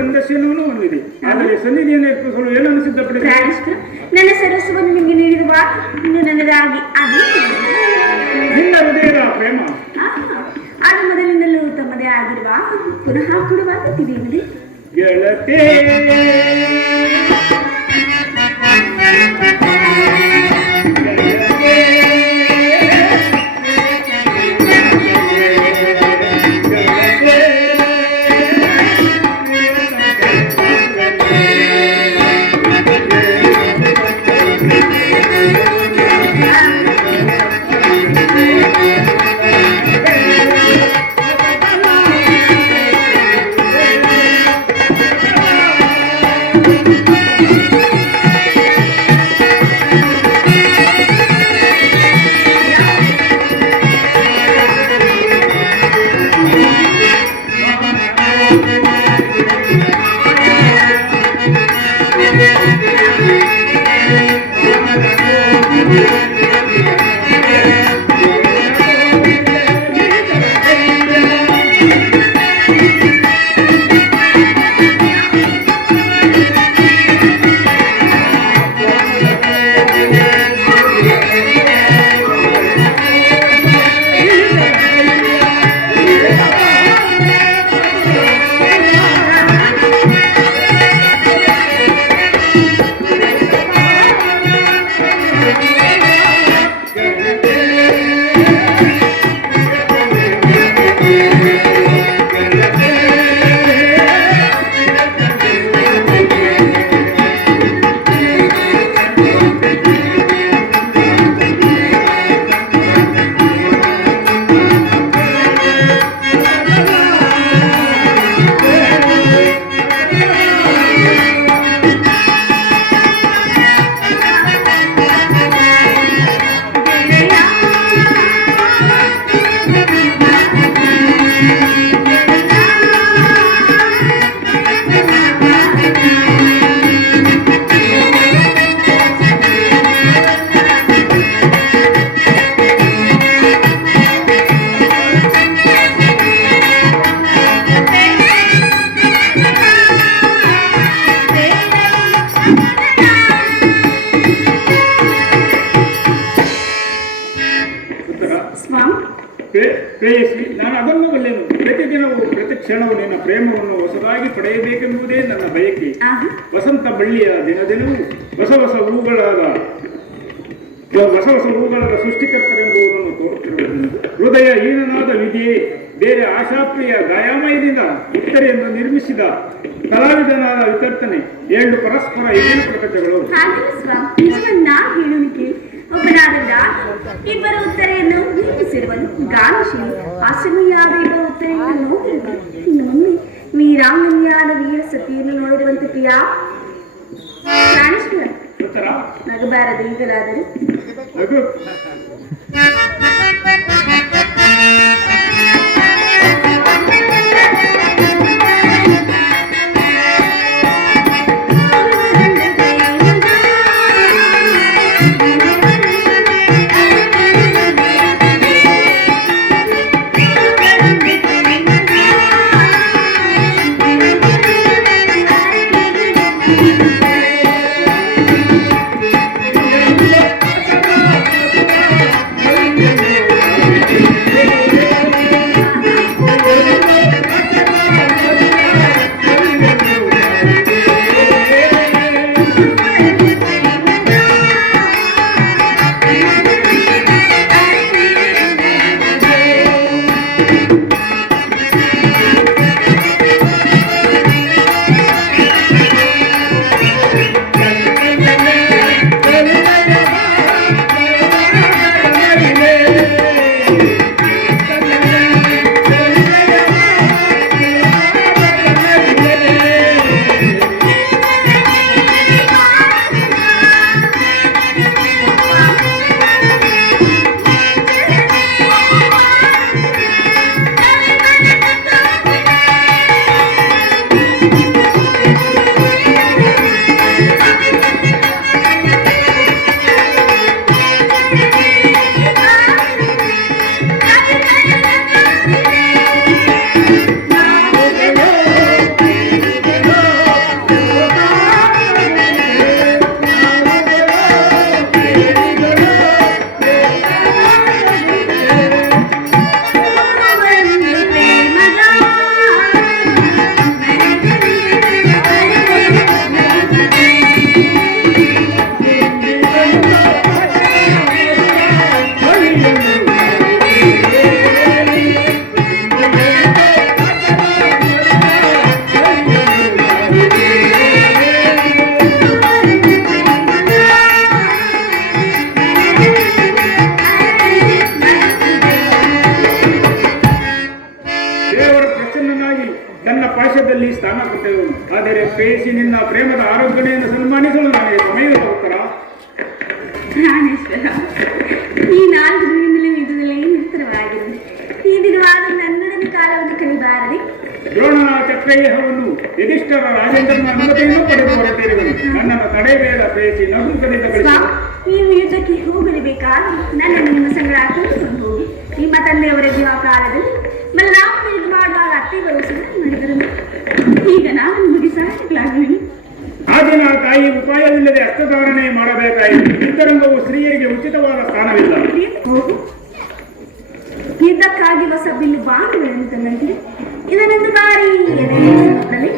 ಸಂದರ್ಶನವನ್ನು ಹೊಂದಿದೆ. ಆದರೆ ಸನ್ನಿಧಿಯನ್ನು ಏರ್ಪಡಿಸಲು ಏನನ್ನು ಸಿದ್ಧಪಡಿಸಿ ನನ್ನ ಸರ್ವಸ್ವವನ್ನು ನಿಮಗೆ ನೀಡಿರುವ ನನ್ನದಾಗಿ ನಿನ್ನ ಹೃದಯದ ಪ್ರೇಮ ಆಗ ಮೊದಲಿನಲ್ಲೂ ತಮ್ಮದೇ ಆಗಿರುವ ಪುನಃ ಕೊಡುವಾಗುತ್ತಿದೆ ಗೆಳತೆ ಪ್ರೇಯಸಿ, ನಾನು ಅದನ್ನು ಬಲ್ಲೆನು. ಪ್ರತಿದಿನವೂ ಪ್ರತಿ ಕ್ಷಣವೂ ನಿನ್ನ ಪ್ರೇಮವನ್ನು ಹೊಸದಾಗಿ ಪಡೆಯಬೇಕೆಂಬುದೇ ನನ್ನ ಬಯಕೆ. ವಸಂತ ಬಳ್ಳಿಯ ದಿನದಿನವೂ ಹೊಸ ಹೊಸ ಹೂಗಳಾದ ಸೃಷ್ಟಿಕರ್ತರೆಂಬುದನ್ನು ತೋರುತ್ತಿರುವುದು. ಹೃದಯ ಹೀನನಾದ ವಿಧಿಯೇ ಬೇರೆ ಆಶಾಪ್ರಿಯ ಗಾಯಾಮಯದಿಂದ ಉತ್ತರೆಯನ್ನು ನಿರ್ಮಿಸಿದ ಕಲಾವಿದನಾದ ವಿತರ್ತನೆ 2 ಪರಸ್ಪರ ಹಿರಿಯ ಪ್ರಪಂಚಗಳು. ಒಬ್ಬನಾದ ಇಬ್ಬರು ಉತ್ತರೆಯನ್ನು ನಿರ್ಮಿಸಿರುವನು. ಗಾನಶೀಲಿ ಹಾಸ್ಯಮಯಾದ ಇಬ್ಬರು ಉತ್ತರೆಯನ್ನು ನೋಡಿರುವನು. ಇನ್ನು ಮುಂದೆ ವೀರಾಂಗನಿಯಾದ ವೀರ ಸತಿಯನ್ನು ನೋಡಿರುವಂತೆ ಪ್ರಿಯ ಪ್ರಾಣೇಶ್ವರ ನಗಬಾರದು ಈಗಲಾದರೂ. ಸ್ಥಾನ ಕೊಟ್ಟೆವು. ಆದರೆ ಪ್ರೇಯಸಿ ನಿನ್ನ ಪ್ರೇಮದ ಆರೋಗ್ಯತೆಯನ್ನು ಸನ್ಮಾನಿಸಲು ನನಗೆ ಸಮಯದ ಉತ್ತರ. ಪ್ರಾಣೇಶ್ವರ, ಈ 4 ದಿನದಿಂದಲೂ ಇದುದಲ್ಲೇ ನಿರಂತರವಾಗಿದೆ. ಈ ದಿನವಾದ ನನ್ನೊಡನೆ ಕಾಲವನ್ನು ಕಲಿಬಾರದೆ. ದ್ರೋಣನ ಚಕ್ರವ್ಯೂಹವನ್ನು ಯಧಿಷ್ಠರ ರಾಜೇಂದ್ರನ ಅನುಮತಿಯನ್ನು ಪಡೆದು ಹೊರಟಿರುವನು. ನನ್ನನ್ನು ತಡೆಬೇಡ ಪ್ರೇಯಸಿ, ನಗುಕದಿಂದ ಕಳಿಸಿ. ನೀವು ಯುದ್ಧಕ್ಕೆ ಹೋಗಲೇಬೇಕಾದ್ರೆ ನನ್ನನ್ನು ನಿಮ್ಮ ಸಂಗ್ರಹ ಕರೆದುಕೊಂಡು ಹೋಗಿ. ನಿಮ್ಮ ತಂದೆಯವರ ಜೀವ ಕಾಲದಲ್ಲಿ ಬಲರಾಮ ಮಾಡುವಾಗ ಅತ್ತೆಗಳು ಸುಮ್ಮನೆ ಮಾಡಿದರು. ಈಗ ನಾನು ನಿಮಗೆ ಸಹಾಯಗಳಾಗುವೆನು. ಆ ದಿನ ತಾಯಿ ಉಪಾಯವಿಲ್ಲದೆ ಹಸ್ತಧಾರಣೆ ಮಾಡಬೇಕಾಯಿತು. ಯುದ್ಧರಂಗವು ಸ್ತ್ರೀಯರಿಗೆ ಉಚಿತವಾದ ಸ್ಥಾನವಿಲ್ಲ. ಹೋಗು, ಯುದ್ಧಕ್ಕಾಗಿ ಹೊಸ ಬಿಲ್ಲು ಬಾಣಗಳನ್ನು ತಂದಂತೆ ಇದನ್ನೊಂದು ಬಾರಿ ಎದೆಯಲ್ಲಿ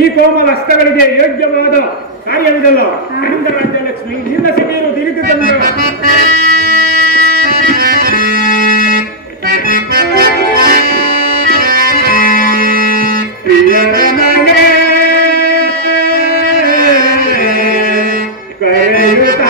ಈ ಕೋಮಲ ಹಸ್ತಗಳಿಗೆ ಯೋಗ್ಯವಾದ ಕಾರ್ಯವಿದಲ್ಲ. ಅನಂತ ರಾಜ್ಯಲಕ್ಷ್ಮಿ ನಿನ್ನ ಸಖಿಯರು ತಿರುಗಿ ತಂದ ಪ್ರಿಯರ ಮನೆ ಕರೆಯುತ್ತ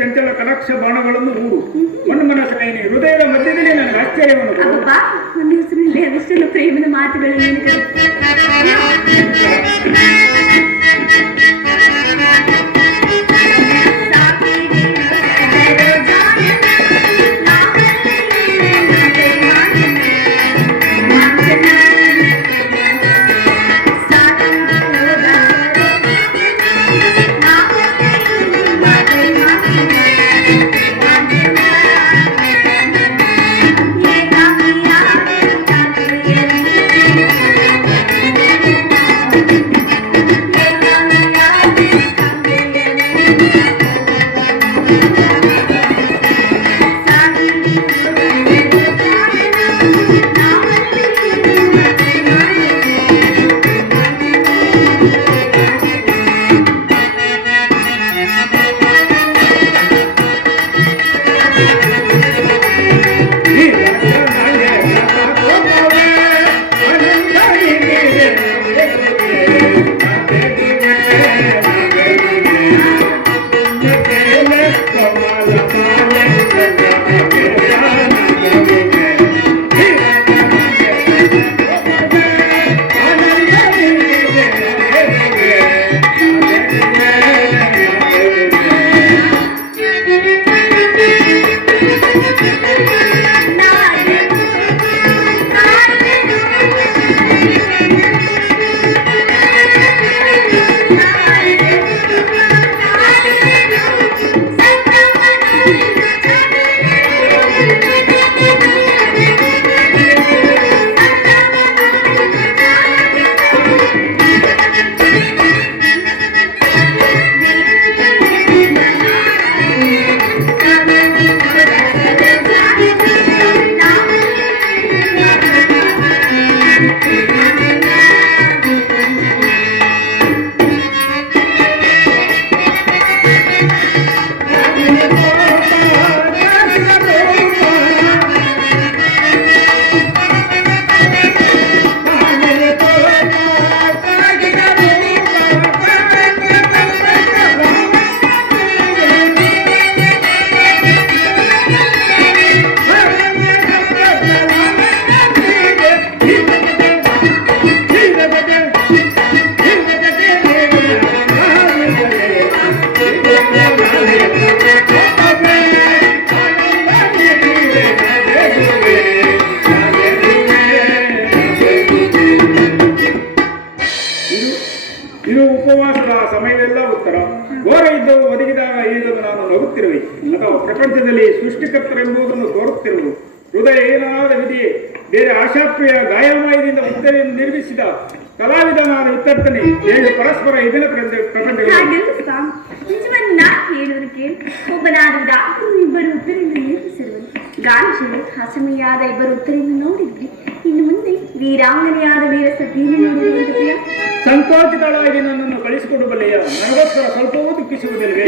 ಚಂಚಲ ಕಟಾಕ್ಷ ಬಾಣಗಳನ್ನು ಹೂಡು ಮನ್ಮನಸನೇನೆ ಹೃದಯದ ಮಧ್ಯದಲ್ಲಿ ನನಗೆ ಆಶ್ಚರ್ಯವನ್ನು ಅಬ್ಬಾ ಒಂದು ಹೆಸರಿನಲ್ಲಿ ಅದೆಷ್ಟೆಲ್ಲ ಪ್ರೇಮದ ಮಾತುಗಳು ಉತ್ತರ. ಘೋರ ಯುದ್ಧವು ಒದಗಿದಾಗ ಈಗಲೂ ನಾನು ನಗುತ್ತಿರುವೆ ಅಥವಾ ಪ್ರಪಂಚದಲ್ಲಿ ಸೃಷ್ಟಿಕರ್ತರೆಂಬುದನ್ನು ತೋರುತ್ತಿರುವುದು. ಹೃದಯ ಏನಾದ ವಿಧಿಯೇ ಬೇರೆ ಆಶಾಪ್ರಿಯ ಗಾಯಮಾಯದಿಂದ ಉತ್ತರೆಯನ್ನು ನಿರ್ಮಿಸಿದ ಕಲಾವಿದನಾದ ವಿತ್ತರ್ತನೆ ಎರಡು ಪರಸ್ಪರ ಇದರ ಪ್ರಪಂಚಗಳು. ಹಾಗೆಲ್ಲ ಸ್ವಾಮಿ, ನಿಜವನ್ನು ನಾ ಹೇಳುವುದಕ್ಕೆ ಒಬ್ಬನಾದ ಡಾಕ್ಟರು ಇಬ್ಬರು ಉತ್ತರವನ್ನು ನಿರ್ಮಿಸಿರುವರು. ಗಾಂಧಿಯು ಹಸಮಿಯಾದ ಇಬ್ಬರು ಉತ್ತರವನ್ನು ನೋಡಿದ್ವಿ. ಇನ್ನು ಮುಂದೆ ವೀರಾಂಗನೆಯಾದ ವೀರ ಸತಿಯನ್ನು ನೋಡುವಂತೆಯಾ? ಸಂಕೋಚಿತಳಾಗಿ ನನ್ನನ್ನು ಕಳಿಸಿಕೊಡು ಬಲ್ಲೆಯ. ನನಗೋಸ್ಕರ ಸ್ವಲ್ಪವೂ ದುಃಖಿಸುವುದಿಲ್ವೇ?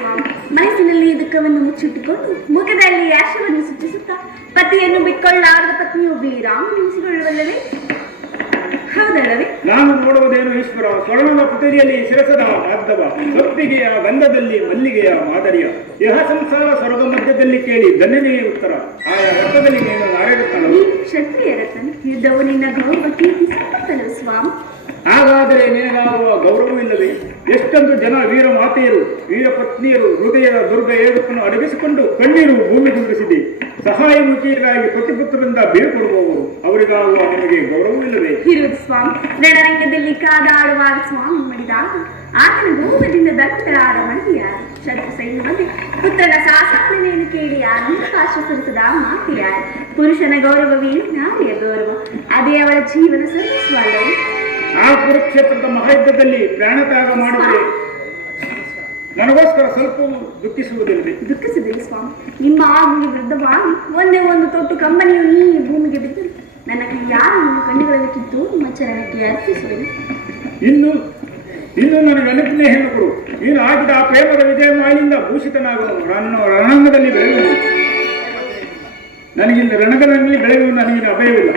ಸ್ವಾಮಿ, ಮನಸ್ಸಿನಲ್ಲಿ ದುಃಖವನ್ನು ಮುಚ್ಚಿಟ್ಟುಕೊಂಡು ಮುಖದಲ್ಲಿ ಯಾಶವನ್ನು ಸೂಚಿಸುತ್ತಾ ಪತಿಯನ್ನು ಬಿಟ್ಕೊಳ್ಳಾರದ ಪತ್ನಿಯು ವೀರಾಂಗನೆನಿಸಿಕೊಳ್ಳುವಲ್ಲವೇ? ಹೌದಲ್ಲವೇ? ನಾನು ನೋಡುವುದೇನು ಈಶ್ವರ, ಸ್ವರ್ಣದ ಪುಟರಿಯಲ್ಲಿ ಶಿರಸದ ಮಾಧವ, ಸೊಪ್ಪಿಗೆಯ ಗಂಧದಲ್ಲಿ ಮಲ್ಲಿಗೆಯ ಮಾದರಿಯ, ಯಹ ಸಂಸಾರ ಸ್ವರ್ಗ ಮಧ್ಯದಲ್ಲಿ ಕೇಳಿ ಧನ್ಯನೇ ಉತ್ತರ. ಆಯಾ ರಥದಲ್ಲಿ ನೀನು ನಾರಾಯಣತ್ತಲ್ಲ. ಕ್ಷತ್ರಿಯ ರತನ ಯುದ್ಧವು ನಿನ್ನ ಗೌರವ ಕೀರ್ತಿ ಸಂಪತ್ತಲು ಸ್ವಾಮಿ. ಹಾಗಾದರೆ ನಿನಗಾಗುವ ಗೌರವವಿಲ್ಲವೇ? ಎಷ್ಟೊಂದು ಜನ ವೀರ ಮಾತೆಯರು ವೀರ ಪತ್ನಿಯರು ಹೃದಯದ ದುರ್ಗ ಏಡುಕನ್ನು ಅಡಗಿಸಿಕೊಂಡು ಕಣ್ಣೀರು ಭೂಮಿ ಗುಂಡಿಸಿದೆ. ಸಹಾಯಮುಖಿಯಾಗಿ ಪತಿಪುತ್ರರಿಂದ ಬೀಳ್ಕೊಡುವವರು ಅವರಿಗಾಗುವ ನಿಮಗೆ ಗೌರವವಿಲ್ಲವೇ? ಇರುವುದು ಸ್ವಾಮಿ. ರಣರಂಗದಲ್ಲಿ ಕಾದಾಡುವಾಗ ಸ್ವಾಮಿ ಮಾಡಿದಾಗ ಆತನ ಗೋಪದಿಂದ ದಂತರಾದ ಮನೆಯಾರು ಶತ್ರು ಸೈನ್ಯದಲ್ಲಿ ಪುತ್ರನ ಸಾಸಾಲನೆಯನ್ನು ಕೇಳಿ ಆನಂದ ಆಶ್ವಸರಿಸದ ಮಾತೆಯಾರು. ಪುರುಷನ ಗೌರವವೇ ನಾರಿಯ ಗೌರವ, ಅದೇ ಅವಳ ಜೀವನ ಸರ್ವಸ್ವಲ್ಲವೇ? ಆ ಕುರುಕ್ಷೇತ್ರದ ಮಹಾಯುದ್ಧದಲ್ಲಿ ಪ್ರಾಣತ್ಯಾಗ ಮಾಡಿದರೆ ನನಗೋಸ್ಕರ ಸ್ವಲ್ಪ ದುಃಖಿಸುವುದಿಲ್ಲದೆ? ದುಃಖಿಸಿದಿಲ್ಲ ಸ್ವಾಮಿ. ನಿಮ್ಮ ಆಜ್ಞೆಗೆ ವಿರುದ್ಧವಾಗಿ ಒಂದೇ ಒಂದು ತೊಟ್ಟು ಕಂಬನಿಯು ಈ ಭೂಮಿಗೆ ಬಿದ್ದರು ನನ್ನ ಕೈ ಯಾರು ನಿಮ್ಮ ಕಣ್ಣುಗಳಲ್ಲಿ ಕಿತ್ತು ನಿಮ್ಮ ಚರಣಕ್ಕೆ ಅರ್ಪಿಸುವೆನು. ಇನ್ನು ನನಗೆ ಅನುಜ್ಞೆ ಹೆಣ್ಣು ಕೊಡು. ನೀನು ಆಗಿದ ಆ ಪ್ರೇಮದ ವಿಜಯ ಮಾಲಿಂದ ಭೂಷಿತನಾಗಲು ನನ್ನ ರಣರಂಗದಲ್ಲಿ ಬೆಳೆಯುವುದು. ನನಗಿಂದ ರಣರಂಗದಲ್ಲಿ ಬೆಳೆಯುವುದು ನನಗಿನ ಅಭಯವಿಲ್ಲ.